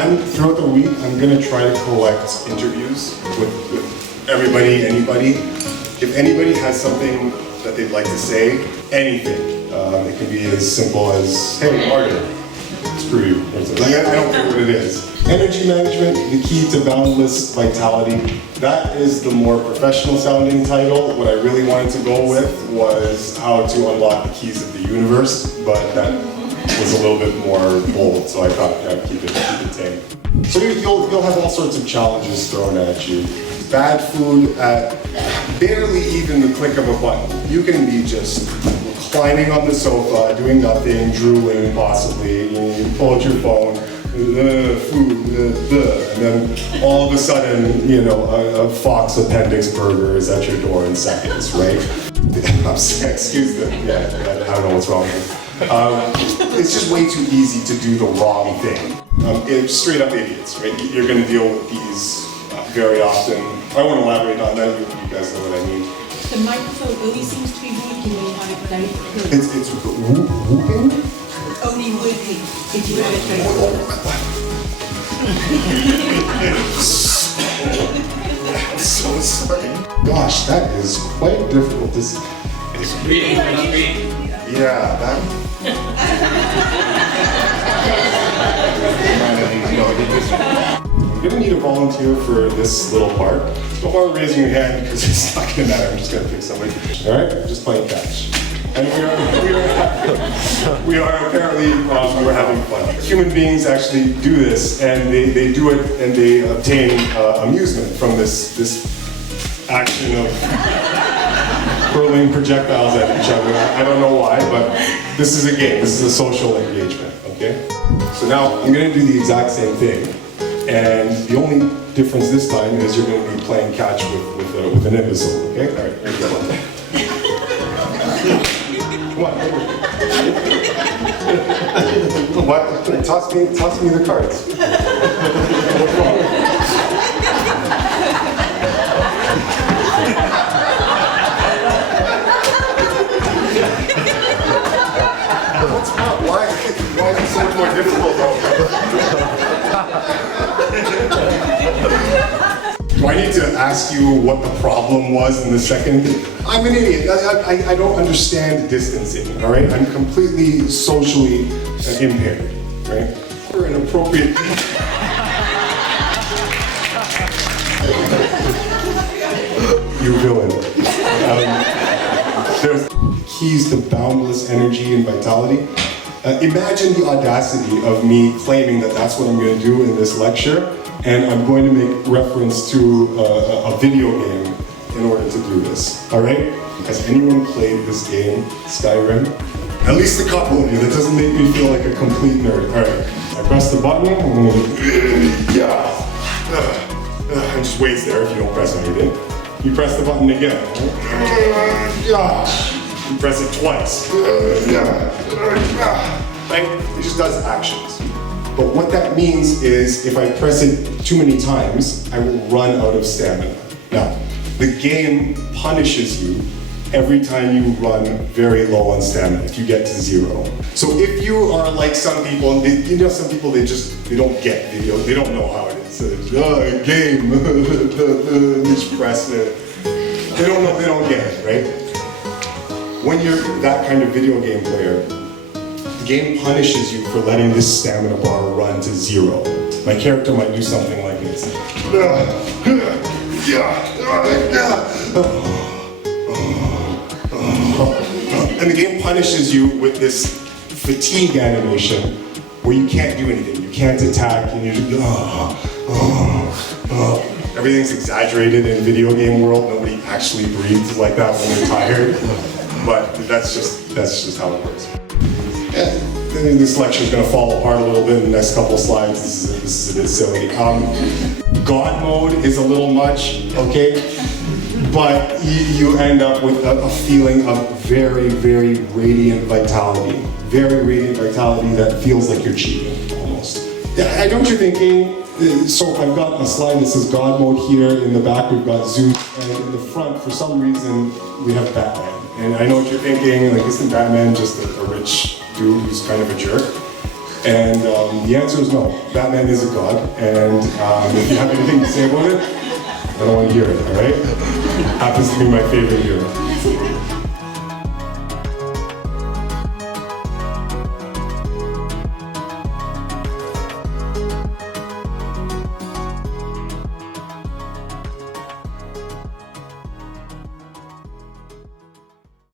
throughout the week, I'm gonna try to collect interviews with everybody, anybody. If anybody has something that they'd like to say, anything. It can be as simple as, hey, Martyr, screw you. I don't care what it is. Energy management, the key to boundless vitality. That is the more professional sounding title. What I really wanted to go with was how to unlock the keys of the universe, but that was a little bit more bold, so I thought I'd keep it tame. So you'll have all sorts of challenges thrown at you. Bad food at barely even the click of a button. You can be just reclining on the sofa, doing nothing, drooling possibly. You pull out your phone, food, and then all of a sudden, you know, a Fox Appendix burger is at your door in seconds, right? Excuse them, yeah, I don't know what's wrong with me. It's just way too easy to do the wrong thing. It's straight up idiots, right? You're gonna deal with these very often. I won't elaborate on that, you guys know what I mean. The microphone only seems to be working when you have it very close. It's whooping? Only working if you have it very close. I'm so sorry. Gosh, that is quite difficult to see. It's reading, not reading. Yeah, that... I'm gonna need a volunteer for this little part. Don't bother raising your hand because it's not gonna matter. I'm just gonna pick somebody. All right, just playing catch. And we are apparently we're having fun. Human beings actually do this, and they do it, and they obtain amusement from this action of hurling projectiles at each other. I don't know why, but this is a game. This is a social engagement. Okay. So now I'm gonna do the exact same thing, and the only difference this time is you're going to be playing catch with an imbecile. Okay. All right. Here we go. Come on. What? Toss me the cards. What's wrong? Why is it so much more difficult? Do I need to ask you what the problem was in the second? I'm an idiot. I don't understand distancing, all right? I'm completely socially impaired, right? For an appropriate... You villain. There's keys to boundless energy and vitality. Imagine the audacity of me claiming that that's what I'm going to do in this lecture, and I'm going to make reference to a video game in order to do this, all right? Has anyone played this game, Skyrim? At least a couple of you. That doesn't make me feel like a complete nerd. All right, I press the button, and just waits there if you don't press anything. You press the button again. You press it twice. Right? It just does actions. But what that means is if I press it too many times, I will run out of stamina. Now, the game punishes you every time you run very low on stamina, if you get to 0. So if you are like some people, you know some people, they don't get video, they don't know how it is. A game, just press it. They don't know, they don't get it, right? When you're that kind of video game player, the game punishes you for letting this stamina bar run to 0. My character might do something like this. And the game punishes you with this fatigue animation where you can't do anything. You can't attack, and you're just everything's exaggerated in video game world. Nobody actually breathes like that when they're tired. But that's just how it works. And this lecture is going to fall apart a little bit in the next couple of slides. This is a bit silly. God mode is a little much, okay? But you end up with a feeling of very, very radiant vitality. Very radiant vitality that feels like you're cheating, almost. I know what you're thinking. So I've got a slide that says God mode here. In the back we've got Zeus. And in the front, for some reason, we have Batman. And I know what you're thinking, like, isn't Batman just a rich dude who's kind of a jerk? And the answer is no. Batman is a god, and if you have anything to say about it, I don't want to hear it, all right? Happens to be my favorite hero.